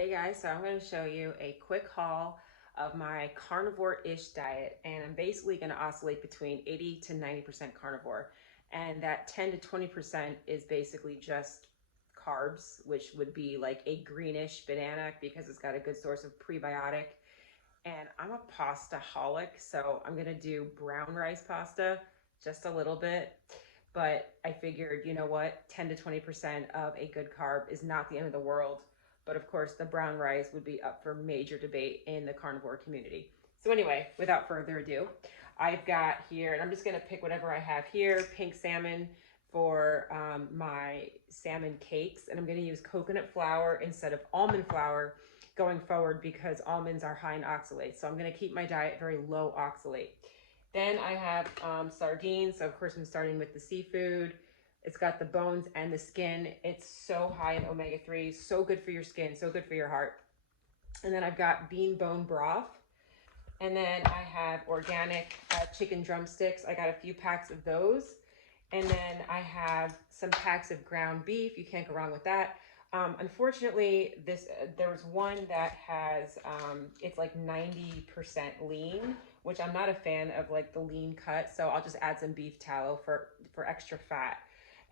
Hey guys, so I'm going to show you a quick haul of my carnivore-ish diet, and I'm basically going to oscillate between 80 to 90% carnivore, and that 10 to 20% is basically just carbs, which would be like a greenish banana because it's got a good source of prebiotic. And I'm a pasta-holic, so I'm going to do brown rice pasta, just a little bit. But I figured, you know what, 10 to 20% of a good carb is not the end of the world. But of course, the brown rice would be up for major debate in the carnivore community. So anyway, without further ado, I've got here, and I'm just gonna pick whatever I have here, pink salmon for my salmon cakes. And I'm gonna use coconut flour instead of almond flour going forward because almonds are high in oxalates. So I'm gonna keep my diet very low oxalate. Then I have sardines. So of course I'm starting with the seafood. It's got the bones and the skin. It's so high in omega-3, so good for your skin, so good for your heart. And then I've got bean bone broth. And then I have organic chicken drumsticks. I got a few packs of those. And then I have some packs of ground beef. You can't go wrong with that. Unfortunately, there was one that has, it's like 90% lean, which I'm not a fan of, like the lean cut. So I'll just add some beef tallow for extra fat.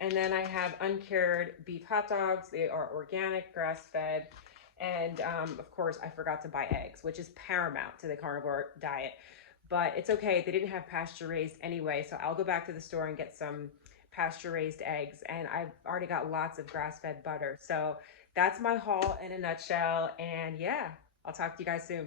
And then I have uncured beef hot dogs. They are organic, grass-fed. And of course, I forgot to buy eggs, which is paramount to the carnivore diet. But it's okay. They didn't have pasture raised anyway. So I'll go back to the store and get some pasture raised eggs. And I've already got lots of grass-fed butter. So that's my haul in a nutshell. And yeah, I'll talk to you guys soon.